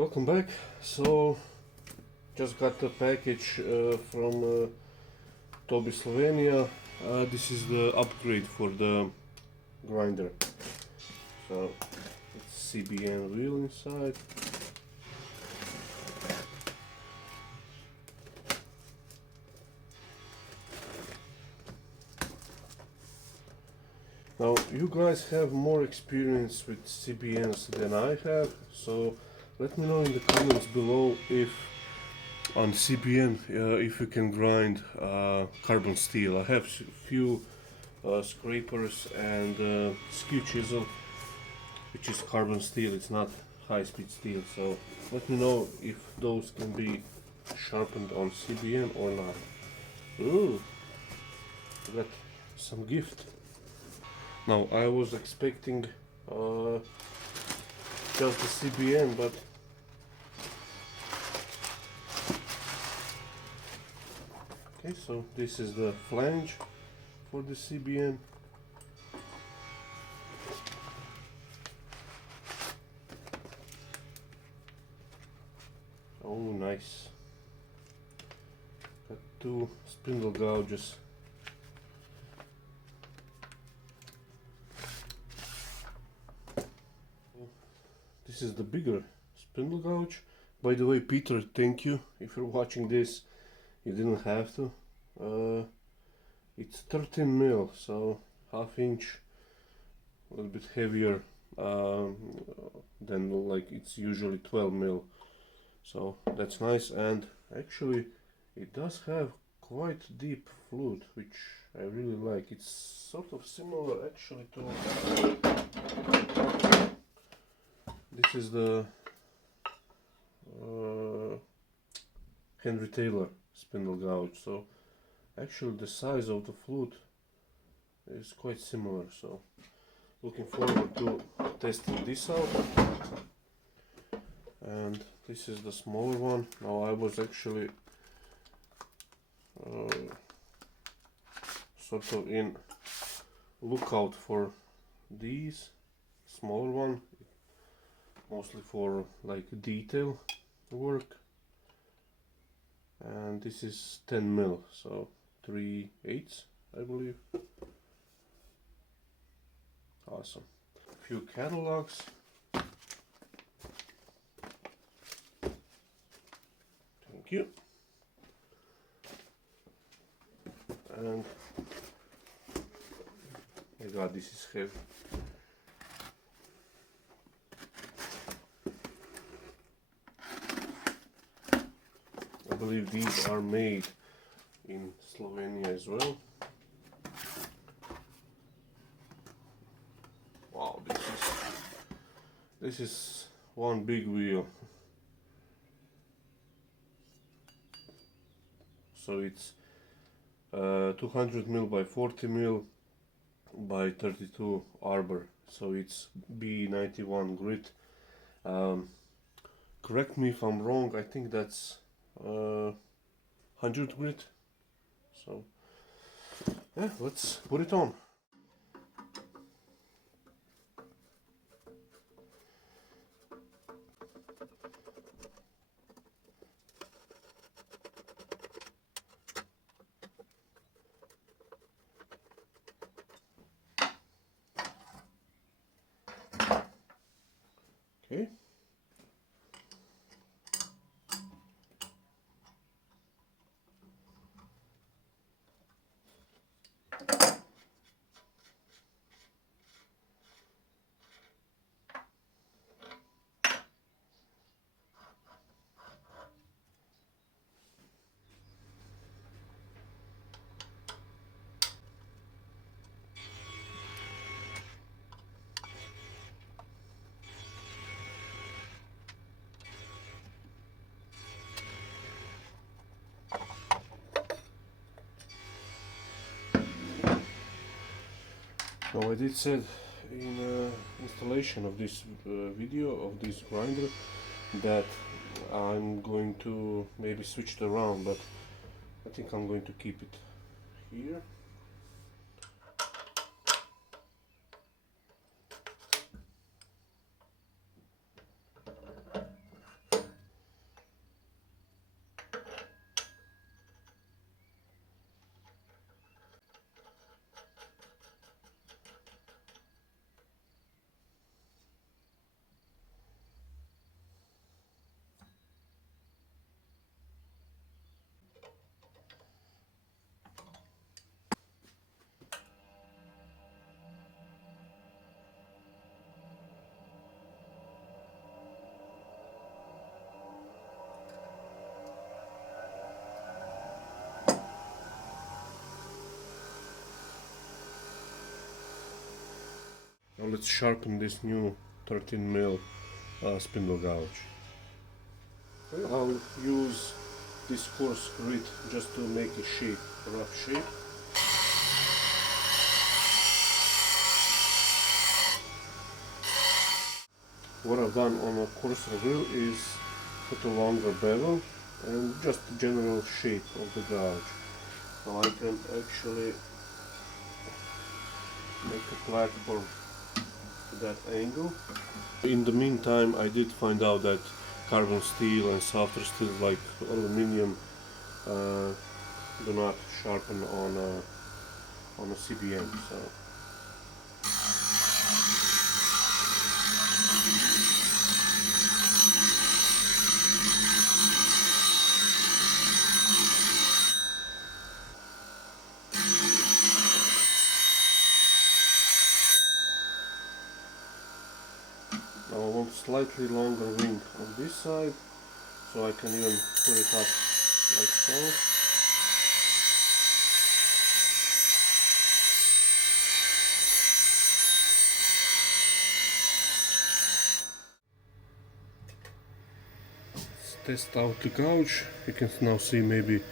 Welcome back. So just got the package from Tobi Slovenia. This is the upgrade for the grinder. So it's CBN wheel inside. Now you guys have more experience with CBNs than I have, so let me know in the comments below if on CBN if you can grind carbon steel. I have few scrapers and skew chisel, which is carbon steel. It's not high-speed steel, so let me know if those can be sharpened on CBN or not. Ooh, I got some gift. Now I was expecting just the CBN, but okay, so this is the flange for the CBN. Oh, nice. Got two spindle gouges. This is the bigger spindle gouge. By the way, Peter, thank you. If you're watching this, you didn't have to. It's 13 mil, so half inch, a little bit heavier than like it's usually 12 mil. So that's nice, and actually it does have quite deep flute, which I really like. It's sort of similar actually to this is the Henry Taylor spindle gouge, so actually the size of the flute is quite similar, so looking forward to testing this out. And this is the smaller one. Now I was actually sort of in lookout for these smaller one, mostly for like detail work, and this is 10 mil, so 3/8 I believe. Awesome. A few catalogs. Thank you. And my god, this is heavy. I believe these are made in Slovenia as well. Wow, this is one big wheel. So it's 200 mil by 40 mil by 32 arbor. So it's B91 grit. Correct me if I'm wrong. I think that's 100 grit. So yeah, let's put it on. Okay. Now I did said in installation of this video of this grinder that I'm going to maybe switch it around, but I think I'm going to keep it here. let's sharpen this new 13mm spindle gouge. I'll use this coarse grit just to make a shape, a rough shape. What I've done on a coarser wheel is put a longer bevel and just the general shape of the gouge. Now I can actually make a platform to that angle. In the meantime, I did find out that carbon steel and softer steel like aluminium do not sharpen on a CBN. So now I want slightly longer wing on this side, so I can even put it up like so. Let's test out the gouge. You can now see maybe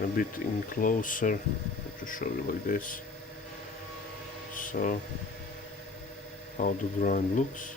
a bit in closer. I'll just show you like this. So how the grind looks.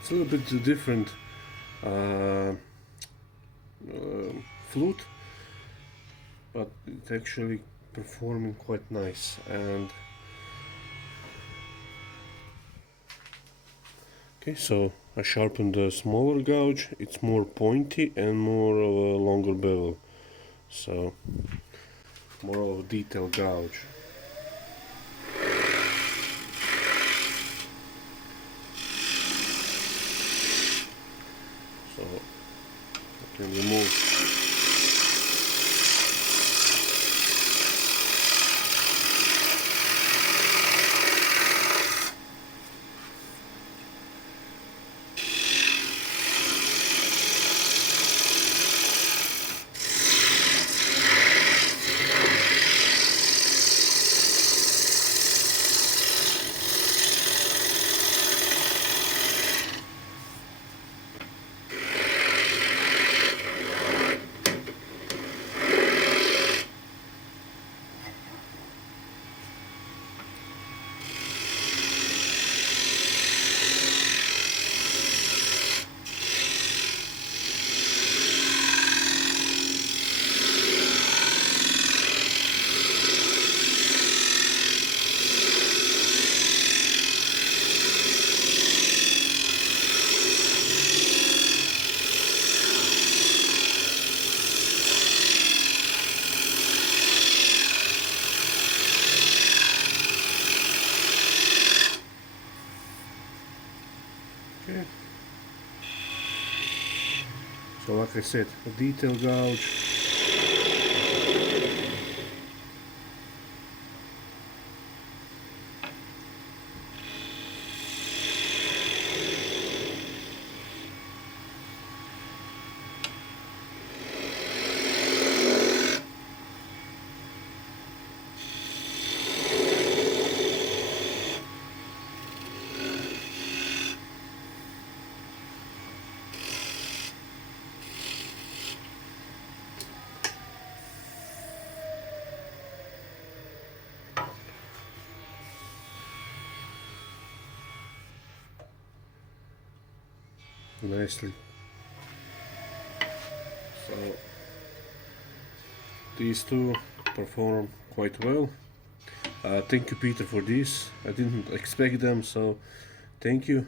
It's a little bit different flute, but it's actually performing quite nice. And okay, so I sharpened the smaller gouge. It's more pointy and more of a longer bevel, so more of a detailed gouge. So I can remove Okay. So like I said, a detail gouge. nicely. So these two perform quite well. Thank you, Peter, for this. I didn't expect them, so thank you.